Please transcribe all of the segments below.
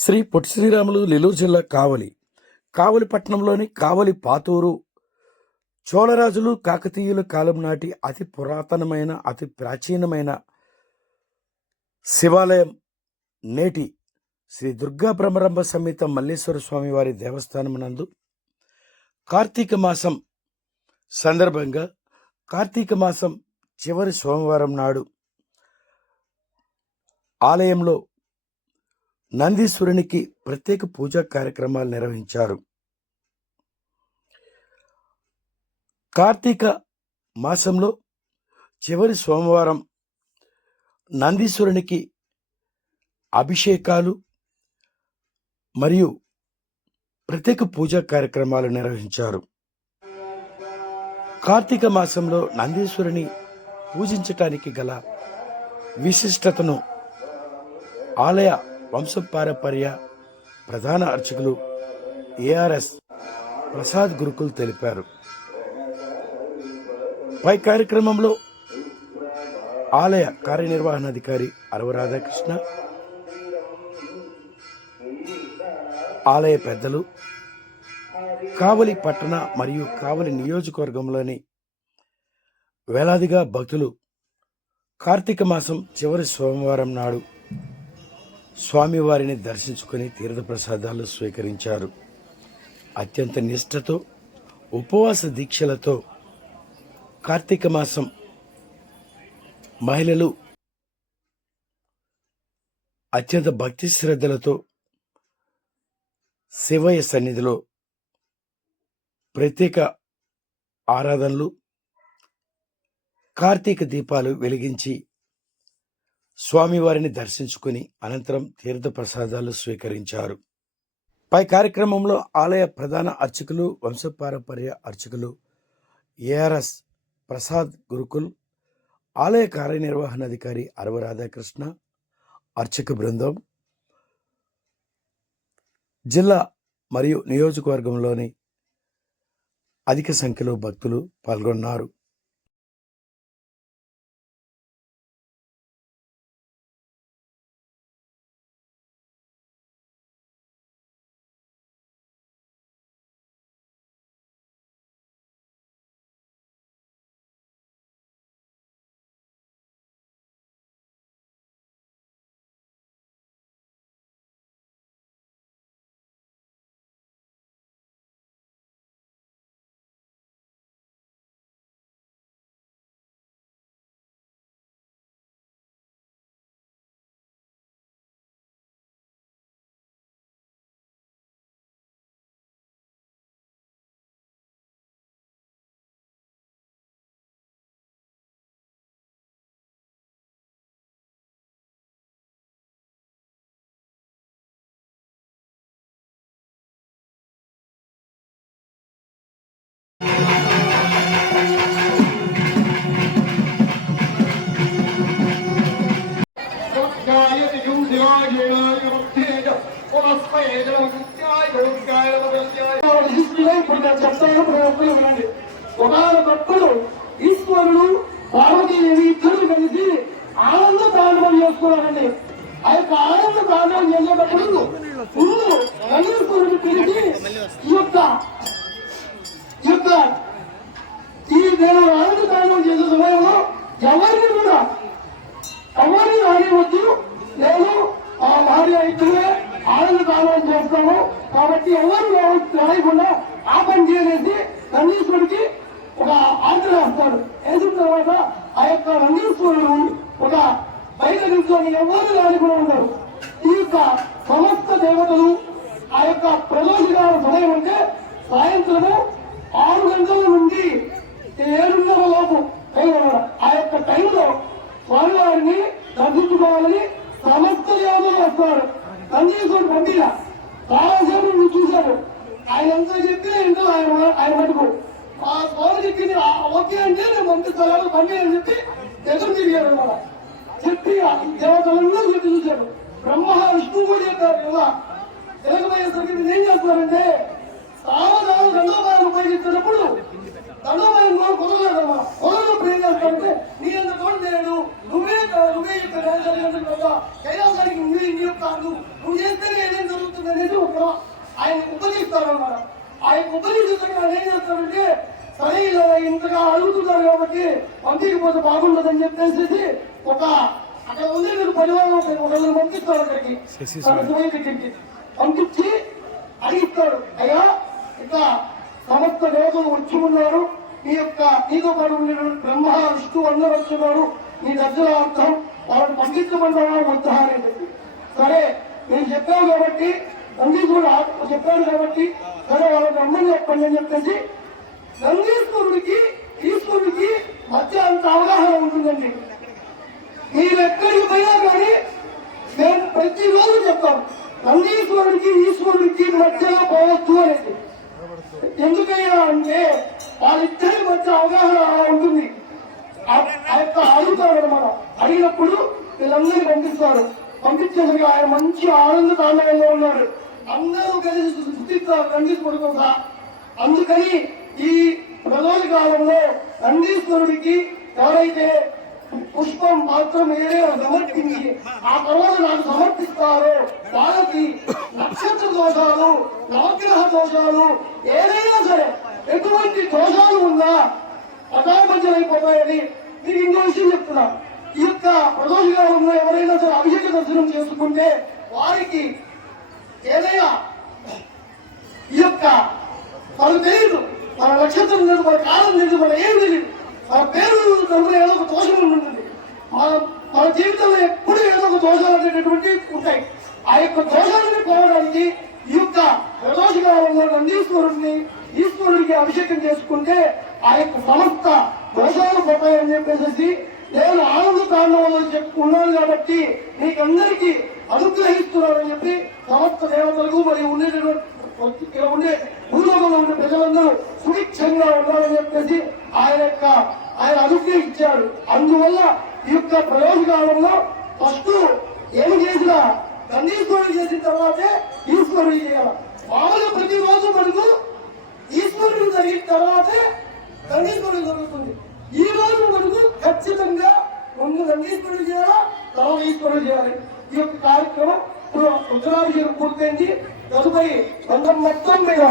శ్రీ పొట్టి శ్రీరాములు నెల్లూరు జిల్లా కావలి కావలి పట్టణంలోని కావలి పాతూరు. చోళరాజులు కాకతీయుల కాలం నాటి అతి పురాతనమైన అతి ప్రాచీనమైన శివాలయం నేటి శ్రీ దుర్గా భ్రమరంభ సమేత మల్లేశ్వర స్వామి వారి దేవస్థానం నందు కార్తీక మాసం సందర్భంగా కార్తీక మాసం చివరి సోమవారం నాడు ఆలయంలో నందీశ్వరునికి ప్రత్యేక పూజా కార్యక్రమాలు నిర్వహించారు. కార్తీక మాసంలో చివరి సోమవారం నందీశ్వరునికి అభిషేకాలు మరియు ప్రత్యేక పూజా కార్యక్రమాలు నిర్వహించారు. కార్తీక మాసంలో నందీశ్వరుని పూజించటానికి గల విశిష్టతను ఆలయ వంశపారపర్య ప్రధాన అర్చకులు ఏఆర్ఎస్ ప్రసాద్ గురుకుల్ తెలిపారు. పై కార్యక్రమంలో ఆలయ కార్యనిర్వహణాధికారి అరవ రాధాకృష్ణ ఆలయ పెద్దలు కావలి పట్టణ మరియు కావలి నియోజకవర్గంలోని వేలాదిగా భక్తులు కార్తీక మాసం చివరి సోమవారం నాడు స్వామివారిని దర్శించుకుని తీర్థప్రసాదాలు స్వీకరించారు. అత్యంత నిష్ఠతో ఉపవాస దీక్షలతో కార్తీక మాసం మహిళలు అత్యంత భక్తి శ్రద్ధలతో శివయ్య సన్నిధిలో ప్రత్యేక ఆరాధనలు కార్తీక దీపాలు వెలిగించి స్వామివారిని దర్శించుకుని అనంతరం తీర్థ ప్రసాదాలు స్వీకరించారు. పై కార్యక్రమంలో ఆలయ ప్రధాన అర్చకులు వంశపారంపర్య అర్చకులు ఏఆర్ఎస్ ప్రసాద్ గురుకుల్ ఆలయ కార్యనిర్వహణాధికారి అరవ రాధాకృష్ణ అర్చక బృందం జిల్లా మరియు నియోజకవర్గంలోని అధిక సంఖ్యలో భక్తులు పాల్గొన్నారు. गायति यूर्यायेणाय मुक्तेज पुनस्पैजलमुक्त्याय गौर्गाय నమస్కారం హిస్టరీలో ఇప్పుడు నేను చెప్తాను ప్రయోగంలో వినండి ఒకనొకప్పుడు ఈశ్వరుడు పార్వతీదేవి ఇద్దరు కలిసి ఆనంద తాండవం చేసుకున్నారండి ఆ యొక్క ఆనంద తాండవం చేసేటప్పుడు ముందు నందీశ్వరుడు పిలిచి ఈ యొక్క ఈ యొక్క ఈ నేను ఆనంద తాండవం చేసే సమయంలో ఎవరిని కూడా ఎవరిని రానివద్దు నేను ఆ భార్య ఇద్దరే ఆనంద కాలం చేస్తాము. కాబట్టి ఎవరు రాయకుండా ఆ పని చేయలేసి నందీశ్వరుడికి ఒక ఆర్డర్ వేస్తాడు. వేసిన తర్వాత ఆ యొక్క రంగేశ్వరుడు ఒక బయట నిల్చొని ఎవరు రానికుండా ఉంటారు ఈ యొక్క సమస్త దేవతలు ఆ యొక్క ప్రదోషకాల సమయం అంటే సాయంత్రము ఆరు గంటల నుండి ఏడున్నర లోపు ఆ యొక్క టైంలో స్వామివారిని తగ్గించుకోవాలని సమస్త యోగం వస్తున్నారు నందీశ్వరుడు పంపిన చాలాసేపు నువ్వు చూశారు ఆయన ఎంత చెప్పినా ఇంట్లో ఆయన ఆయన మటుకు ఆ స్వామి చెప్పింది ఓకే అంటే నేను పంపిస్తాను పంపి అని చెప్పి దగ్గర తిరిగారు అనమాట చెప్పి దేవతలందరూ చెప్పి చూశారు. బ్రహ్మ విష్ణువు కూడా చెప్పారు ఇలా తిరగబోయేసరికి మీరు ఏం చేస్తారంటే సావధానం గంధోపాలను ఉపయోగించినప్పుడు దండమైన కుదరలేదమ్మా కుదరనప్పుడు ఏం చేస్తామంటే నీ ఎంత తోడు నేను. నువ్వే నువ్వే యొక్క కదా. కైలాసానికి నువ్వే నీ యొక్క నువ్వు నువ్వు చేస్తేనే ఏదేం జరుగుతుంది అనేది ఒక ఆయన ఉపదేశిస్తారన్నమాట ఆయన ఉపదేశిస్తాక ఆయన ఏం చేస్తారంటే సరే ఇలా ఇంతగా అడుగుతున్నారు కాబట్టి పంపించకపోతే బాగుండదని చెప్పేసి ఒక అక్కడ ఉంది మీరు పరివారం ఒక నలుగురు పంపిస్తారు అక్కడికి. పంపించి అడిగిస్తాడు. అయ్యా ఇట్లా సమస్త రోజులు వచ్చి ఉన్నారు. ఈ యొక్క నీతో పాటు ఉండిన బ్రహ్మ విష్ణు అందరూ వచ్చినారు నీ దర్శనార్థం వాళ్ళని వాళ్ళు వద్దా అని సరే నేను చెప్పాను కాబట్టి నందీశ్వరుడు చెప్పాడు కాబట్టి సరే వాళ్ళకి అమ్మని చెప్పండి అని చెప్పేసి నందీశ్వరుడికి ఈశ్వరుడికి మధ్య అంత అవగాహన ఉంటుందండి. మీరు ఎక్కడికి పోయినా కానీ మేము ప్రతిరోజు చెప్తాం నందీశ్వరుడికి ఈశ్వరుడికి మధ్యలో పోవచ్చు అనేది. ఎందుకయ్యా అంటే వాళ్ళిద్దరి మధ్య అవగాహన ఉంటుంది. ఆ- ఆ యొక్క అడుగుతాడు అనమాట అడిగినప్పుడు వీళ్ళందరూ పంపిస్తారు. పంపించేసరికి ఆయన మంచి ఆనంద తాండవంలో ఉన్నాడు అందరూ కలిసి గుర్తిస్తారు నందీశ్వరుడు అందుకని ఈ ప్రదోష కాలంలో నందీశ్వరుడికి ఎవరైతే పుష్పం మాత్రం ఏదైనా సమర్పించి ఆ తర్వాత నాకు సమర్పిస్తారో. వాళ్ళకి నక్షత్ర దోషాలు నవగ్రహ దోషాలు ఏదైనా సరే ఎటువంటి దోషాలు ఉన్నా అకామజలైపోతాయని మీకు ఇంకో విషయం చెప్తున్నా. ఈ యొక్క ప్రదోషకాలంలో ఎవరైనా సరే అభిషేక దర్శనం చేసుకుంటే వారికి ఏదైనా ఈ యొక్క మనకు తెలియదు. మన నక్షత్రం లేదు మన కాలం లేదు మన ఏం తెలియదు మన పేరు తరపున ఏదో ఒక దోషం ఉంటుంది మన మన జీవితంలో ఎప్పుడు ఏదో ఒక దోషాలు అనేటటువంటి ఉంటాయి ఆ యొక్క దోషాలను పోవడానికి ఈ యొక్క ప్రదోషకాలంలో నందీశ్వరుడిని ఈశ్వరుడికి అభిషేకం చేసుకుంటే ఆ యొక్క సమస్త దోషాలు పోతాయని చెప్పేసి నేను ఆనంద తాండవంలో చెప్పు ఉన్నాను కాబట్టి మీకందరికీ అనుగ్రహిస్తున్నానని చెప్పి సమస్త దేవతలకు మరియు ఉండేటటువంటి ఇక్కడ ఉండే భూలోకంలో ఉండే ప్రజలందరూ సుభిక్షంగా ఉండాలని చెప్పేసి ఆయన యొక్క ఆయన అనుగ్రహించాడు అందువల్ల ఈ యొక్క ప్రయోజనాలలో ఫస్ట్ ఏం చేసినా కన్నీశ్వరుడు చేసిన తర్వాతే ఈశ్వరుడు చేయాలి. మామూలుగా ప్రతిరోజు మనకు ఈశ్వరుడు జరిగిన తర్వాతే కన్నీశ్వరుడు జరుగుతుంది. ఈ రోజు మనకు ఖచ్చితంగా ముందు కన్నీశ్వరుడు చేయాలా? తర్వాత ఈశ్వరుడు చేయాలి. ఈ యొక్క కార్యక్రమం ఇప్పుడు పూర్తయింది. తదుపరి బంధం మొత్తం మీద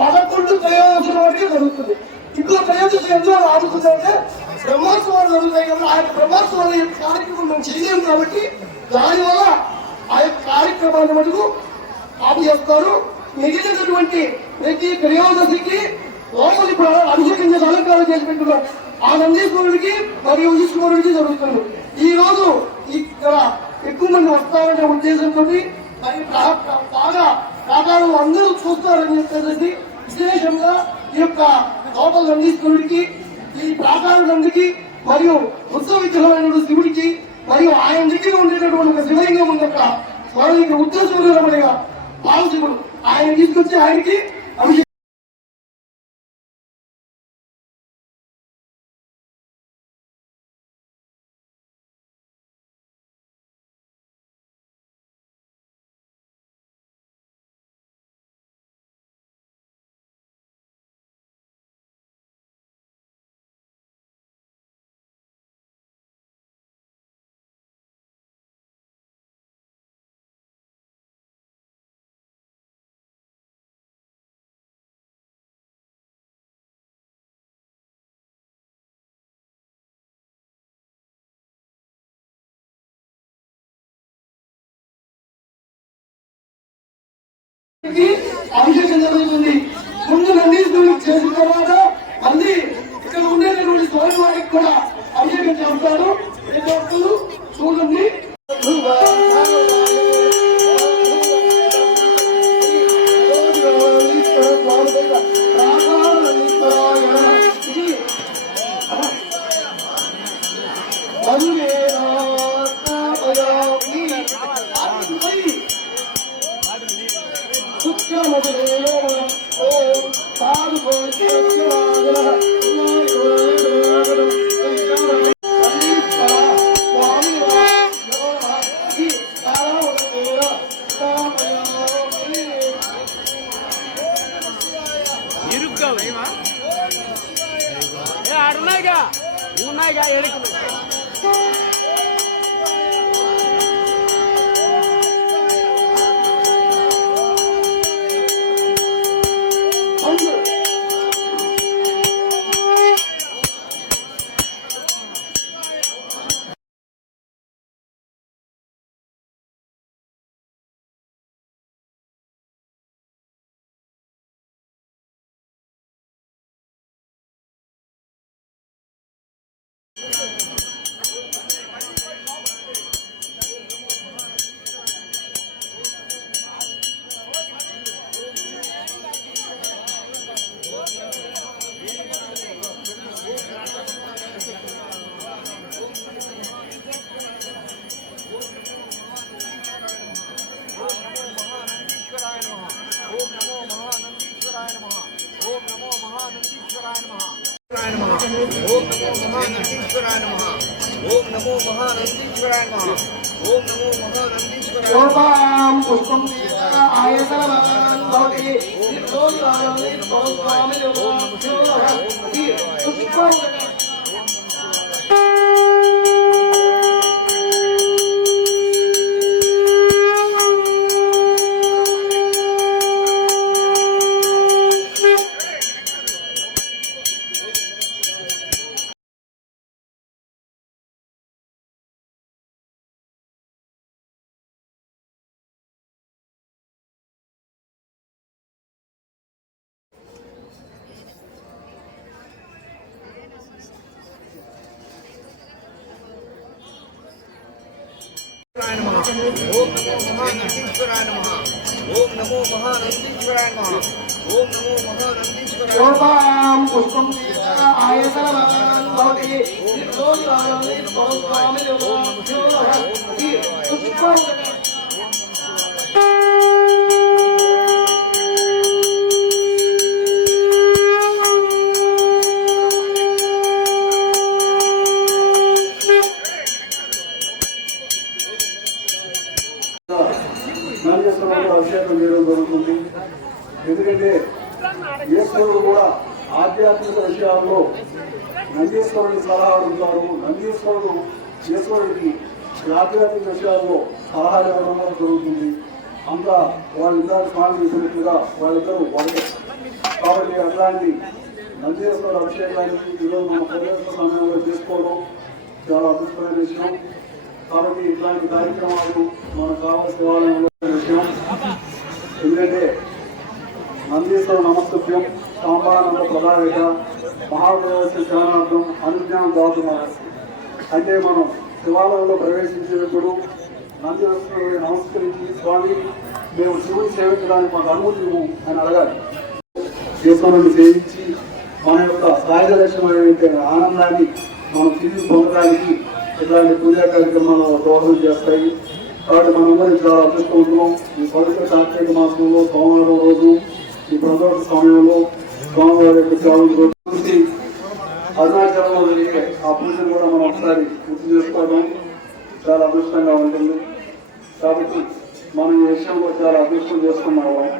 పదకొండు ప్రయోజనం వరకు జరుగుతుంది. ఇంకో ప్రయోజనం ఎందులో ఆడుతుందంటే బ్రహ్మోత్సవాలు జరుగుతాయి కాబట్టి ఆ యొక్క బ్రహ్మోత్సవాల యొక్క కార్యక్రమం మేము చేయలేము కాబట్టి దానివల్ల ఆ యొక్క కార్యక్రమాన్ని మటుకు ఆపు చేస్తారు. మిగిలినటువంటి ప్రతి త్రయోదశికి లోపలి ప్ర- అభిషేకం చేసి అలంకారం చేసి ఆ నందీశ్వరుడికి మరియు ఈశ్వరుడికి జరుగుతుంది. ఈ రోజు ఇక్కడ ఎక్కువ మంది వస్తారనే ఉద్దేశంతో మరి బాగా ప్రాకారం అందరూ చూస్తారని చెప్పేసి విశేషంగా ఈ యొక్క లోపల నందీశ్వరుడికి ఈ ప్రాకారం నందికి మరియు ఉత్సవ విగ్రహమైన శివుడికి మరియు ఆయన దగ్గర ఉండేటటువంటి ఒక శివలింగం ఉంది అక్కడ. ఉత్తర సూర్యుడు బాలశివుడు. ఆయన తీసుకొచ్చి ఆయనకి అభిషేకం అభిషేకం జరుగుతుంది ముందు నందీశ్వరుడు చేసిన తర్వాత మళ్ళీ ఇక్కడ ఉండేటటువంటి స్వామి వారికి కూడా అభిషేకం చేస్తారు చూడండి. இருக்கா ஏ அருணாக்கா உன்னாக்கா எடுக்கணும். ఓం నమో మహానందీశ్వరాయ నమః. ఓం నమో మహానందీశ్వరాయ నమః ఓం నమో మహానందీశ్వరాయ శోభాం పుష్పం భవతి పుష్పం ఓం నమో మహానందీశ్వరాయ నమః ఓం నమో మహానందీశ్వరాయ నమః ఓం నమో మహానందీశ్వరాయ శోభాం పుష్పం ఆయతనవాన్ భవతి స్వామి పుష్పం విషయాల్లో సలహాలు ఇవ్వడం జరుగుతుంది. అంతా వాళ్ళిద్దరు స్వామి చేసినట్టుగా వాళ్ళిద్దరూ వాళ్ళు. కాబట్టి అట్లాంటి నందీశ్వర అభిషేకానికి ఈరోజు మన ప్రదేశ సమయంలో చేసుకోవడం చాలా అభిప్రాయం విషయం. కాబట్టి ఇట్లాంటి కార్యక్రమాలు మనకు కావాల్సిన వాళ్ళ విషయం. ఎందుకంటే నందీశ్వర నమస్తభ్యం సాంబానంద ప్రధానిక మహాదేవస్య శరణార్థం అనుజ్ఞానం దాతున్నారు అయితే మనం శివాలయంలో ప్రవేశించేటప్పుడు నందీశ్వరుని నమస్కరించి స్వామి మేము శివుని సేవించడానికి మాకు అనుమతి ఇవ్వు అని అడగాలి. ఈశ్వరుని సేవించి మన యొక్క సాయుధ లక్ష్యమైనటువంటి ఆనందాన్ని మనం తిరిగి పొందడానికి ఇలాంటి పూజా కార్యక్రమాలు దోహదం చేస్తాయి. కాబట్టి మనందరం చాలా అదృష్టవంతులం. ఈ పవిత్ర కార్తీక మాసంలో సోమవారం రోజు ఈ ప్రదోష సమయంలో స్వామివారి యొక్క అరుణాచలంలో జరిగే ఆ పూజను కూడా మనం ఒకసారి గుర్తు చేసుకోవడం చాలా అదృష్టంగా ఉంటుంది. కాబట్టి మనం ఈ విషయంలో చాలా అదృష్టం చేసుకున్నాము ఓం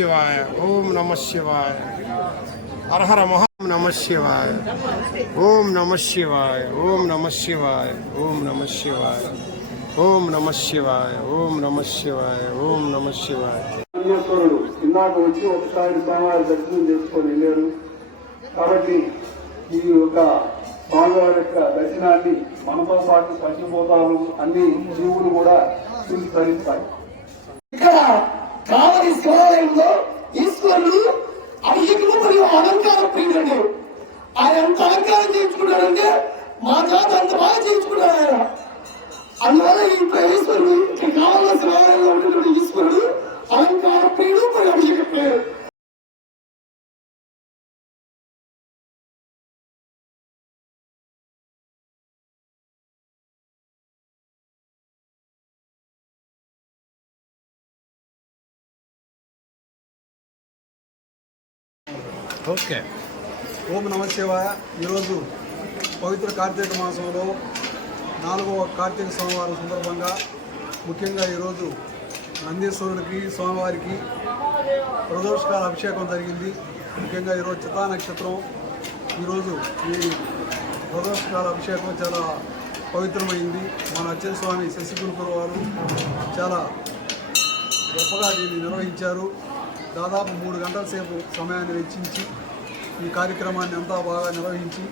శివాయ. ఓం నమ శివాయ. హరహర మహా నమ శివాయ. ఓం నమ శివాయ. ఓం నమ శివాయ. ఓం నమ శివాయ. ఓం నమ శివాయ. ఓం నమ శివాయ. ఓం నమ శివాయ. లింగేశ్వరుడు ఇందాక వచ్చి ఒకసారి స్వామివారి దర్శనం చేసుకొని వెళ్ళారు. కాబట్టి ఈ యొక్క స్వామివారి యొక్క దర్శనాన్ని మనతో పాటు పంచిపోతారు అన్ని జీవులు కూడా చూసి తరిస్తాయి ఇక్కడ కావలి శివాలయంలో ఈశ్వరుడు అభిషేకము మరియు అలంకార ప్రియుడు ఆయన ఎంత అలంకారం చేయించుకున్నాడంటే మా తాత అంత బాగా చేయించుకున్నాడు ఆయన. అందువల్ల ఈ ఈశ్వరుడు ఇక్కడ కావాల శివాలయంలో ఉన్నటువంటి ఈశ్వరుడు అలంకార ప్రియుడు మరియు అభిషేక ప్రియుడు ఓకే. ఓం నమశివ ఈరోజు పవిత్ర కార్తీక మాసంలో నాలుగవ కార్తీక సోమవారం సందర్భంగా ముఖ్యంగా ఈరోజు నందీశ్వరుడికి స్వామివారికి ప్రదోషకాల అభిషేకం జరిగింది. ముఖ్యంగా ఈరోజు చితా నక్షత్రం. ఈరోజు ఈ ప్రదోషకాల అభిషేకం చాలా పవిత్రమైంది. మన అచ్చన్ స్వామి శశిగురుపురు వారు చాలా గొప్పగా దీన్ని నిర్వహించారు. దాదాపు మూడు గంటల సేపు సమయాన్ని వెచ్చించి ఈ కార్యక్రమాన్ని అంతా బాగా నిర్వహించి